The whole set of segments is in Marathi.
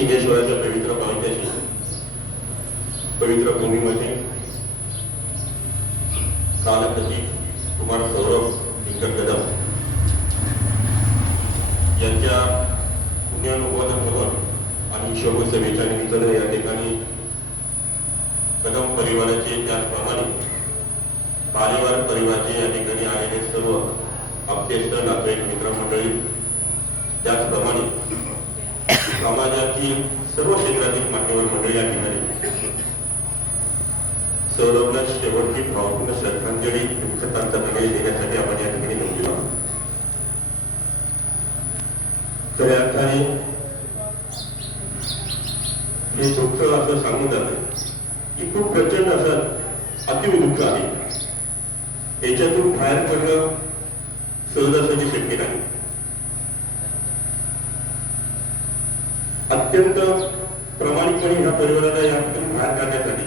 शिंगेश्वराच्या पवित्र पावित्र्याची पवित्र भूमीमध्ये कालप्रती कुमार सौरभ व्यंकट कदम यांच्या पुण्यानुवादन भवन आणि शोभोत्सवेच्या निमित्ताने या ठिकाणी कदम परिवाराचे त्याचप्रमाणे बालेवार परिवाराचे या ठिकाणी आलेले सर्व आप्तेष्ट नातेवाईक मित्रमंडळी त्याचप्रमाणे समाजातील सर्व क्षेत्रातील मान्यवर मंडळी या ठिकाणी सौरभला शेवटची भावपूर्ण श्रद्धांजली दुःखतांतपणे देण्यासाठी आपण या ठिकाणी जमलेलो आहोत. खऱ्या अर्थाने हे दुःख असं सांगून जातं की खूप प्रचंड असं अतिव दुःख आहे. याच्यातून बाहेर पडणं सहजासहजी शक्य नाही. अत्यंत प्रामाणिकपणे ह्या परिवाराला या ठिकाणी बाहेर काढण्यासाठी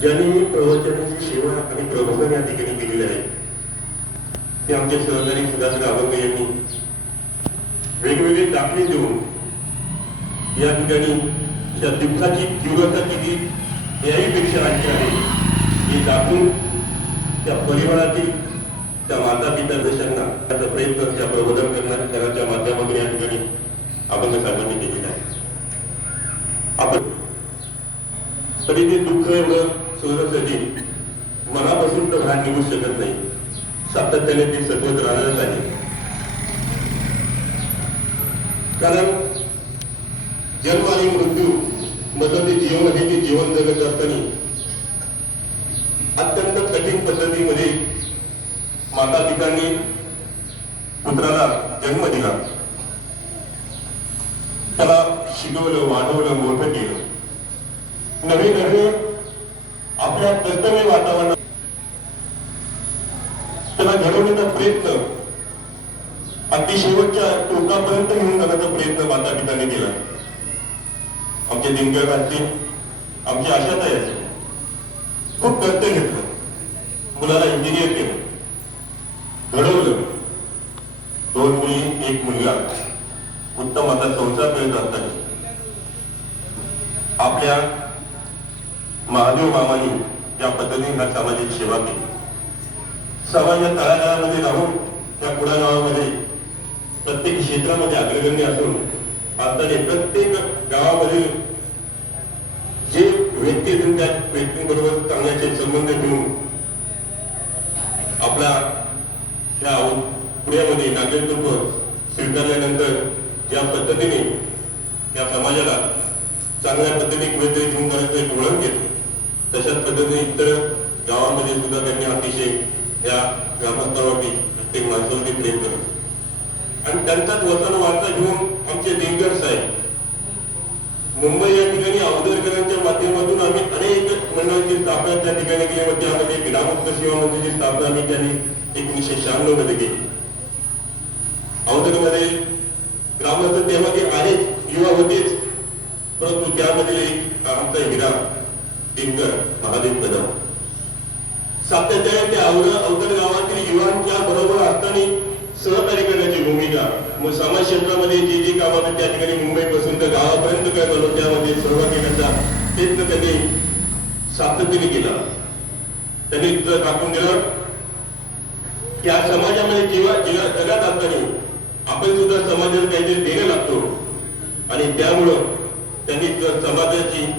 ज्यांनी प्रवचनाची सेवा आणि प्रबोधन या ठिकाणी केलेले आहे ते आमचे सहकारी सुधाकर अभंग यांनी वेगवेगळे दाखले देऊन या ठिकाणी या दुःखाची तीव्रता किती याहीपेक्षा आणखी आहे हे दाखवून त्या परिवारातील त्या माता पिता देशांना त्याचा प्रयत्न त्या प्रबोधन करण्याच्या माध्यमातून या ठिकाणी अभंग साहेबांनी केलेला आहे. आपण तरी ते दुःख एवढं सहजासहजी मनापासून तर बाहेर निघू शकत नाही. सातत्याने ते सतत राहणारच आहे. कारण जन्म आणि मृत्यू मधलं ते जीवन आहे. ते जीवन जगत असताना अत्यंत कठीण पद्धतीमध्ये माता पितांनी पुत्राला जन्म दिला, त्याला शिकवलं, वाढवलं, मोठं केलं. नवे नवे आपल्या कर्तव्य वातावरणात त्याला घडवण्याचा प्रयत्न अगदी शेवटच्या टोकापर्यंत घेऊन जाण्याचा प्रयत्न माता पितांनी केला. आमचे दिनकर असतील, आमची आशाताई असतील, खूप कष्ट घेतलं. मुलाला इंजिनियर केलं, घडवलं. 2 मुली 1 मुलगा, उत्तम असा संसार करत असताना आपल्या महादेव मामांनी या पद्धतीने ह्या सामाजिक सेवा केली. समाजाच्या तळागाळामध्ये राहून त्या कुडागावामध्ये प्रत्येक क्षेत्रामध्ये अग्रगण्य असून आता प्रत्येक गावामध्ये जे व्यक्ती येतील त्या व्यक्तींबरोबर चांगल्याचे संबंध ठेवून आपला त्या पुण्यामध्ये नागरिकत्व स्वीकारल्यानंतर ज्या पद्धतीने या समाजाला चांगल्या पद्धतीने कुठेतरी घेऊन जाण्याचं एक वळण घेतलं, तशाच पद्धतीने इतर गावामध्ये सुद्धा त्यांनी अतिशय या ग्रामस्थावरती प्रत्येक माणसावरती प्रेम केलं. आणि त्यांचाच वचन वार्ता घेऊन आमचे दिनकर साहेब मुंबई या ठिकाणी अवधरकरांच्या माध्यमातून आम्ही अनेक मंडळांची स्थापना त्या ठिकाणी केली व त्यामध्ये ग्रामस्थ सेवा मंडळाची स्थापना आम्ही त्यांनी 1996 मध्ये केली. अवधरमध्ये ग्रामस्थ त्यामध्ये अनेक युवा होतेच, परंतु त्यामध्ये आमचा हिरा दिनकर महादेव कदम सातत्याने त्या अवधर गावातील युवांच्या बरोबर असताना सहकार्य करण्याची भूमिका. मग समाज क्षेत्रामध्ये जे जे काम त्या ठिकाणी मुंबईपासून तर गावापर्यंत काय झालं त्यामध्ये सहभाग घेण्याचा प्रयत्न त्यांनी सातत्याने केला. त्यांनी दाखवून दिलं की या समाजामध्ये जेव्हा जगात असताना आपण सुद्धा समाजाला काहीतरी देणं लागतो आणि त्यामुळं त्यांनी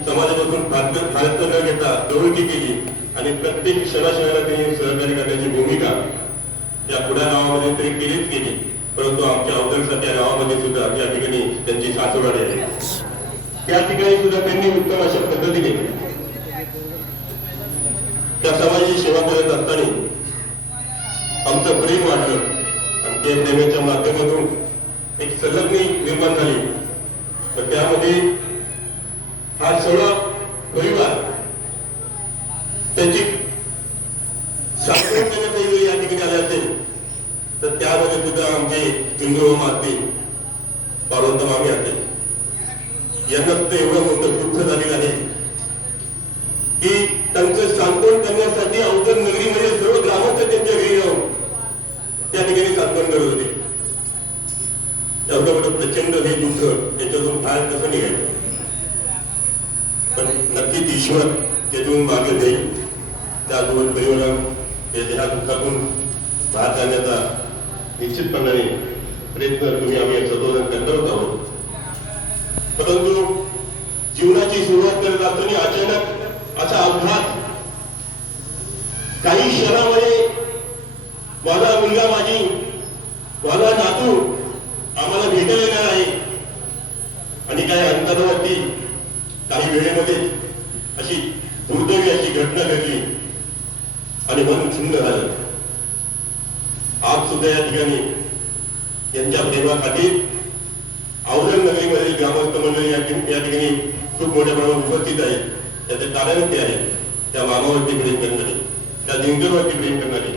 समाजापासून फारत न घेता जवळकी केली आणि प्रत्येक क्षणाक्षणाला त्यांनी सहकार्य करण्याची भूमिका या कुडा गावामध्ये तरी केलीच केली. परंतु आमच्या अवधरच्या त्या गावामध्ये सुद्धा त्या ठिकाणी त्यांची सासुरवाडी आहे, त्या ठिकाणी सुद्धा त्यांनी उत्तम अशा पद्धतीने त्या समाजाची सेवा करत असताना आमचं प्रेम वाढलं आणि त्या प्रेमाच्या माध्यमातून एक संलग्नी निर्माण झाली. तर त्यामध्ये हा सगळा परिवार त्याची साखर करण्याचा या ठिकाणी आले असेल तर त्यामध्ये सुद्धा आमचे हिंदू माते पार्वत मामी असते. यांना सुद्धा एवढं मोठं दुःख झालेलं आहे की त्यांचं सांत्वन करण्यासाठी अवघड नगरीमध्ये सर्व ग्रामस्थ त्यांच्या घरी जाऊन त्या ठिकाणी सांत्वन करत होते. एवढं प्रचंड हे दुःख त्याच्यातून बाहेर कसं निघायचं. पण नक्कीच ईश्वर त्यातून मागे जाईल. त्याचबरोबर परिवार ह्या दुःखातून बाहेर जाण्याचा निश्चितपणाने प्रयत्न तुम्ही आम्ही सर्वजण करत आहोत. परंतु जीवनाची सुरुवात करत असताना अचानक असा अपघात, काही क्षणामध्ये माझा मुलगा, माझा नातू आम्हाला भेटायला येणार आहे. आणि काही अंतरावरती काही वेळेमध्ये अशी दुर्दैवी अशी घटना घडली आणि मन खिन्न झालं. आज सुद्धा या ठिकाणी यांच्या प्रेमासाठी औरंग नगरीमध्ये ग्रामस्थ मंडळी या ठिकाणी खूप मोठ्या प्रमाणात उपस्थित आहेत. त्याचे कारण ते आहे त्या मामावरती प्रेम करणारे, त्या लिंगरवरती प्रेम करणारे.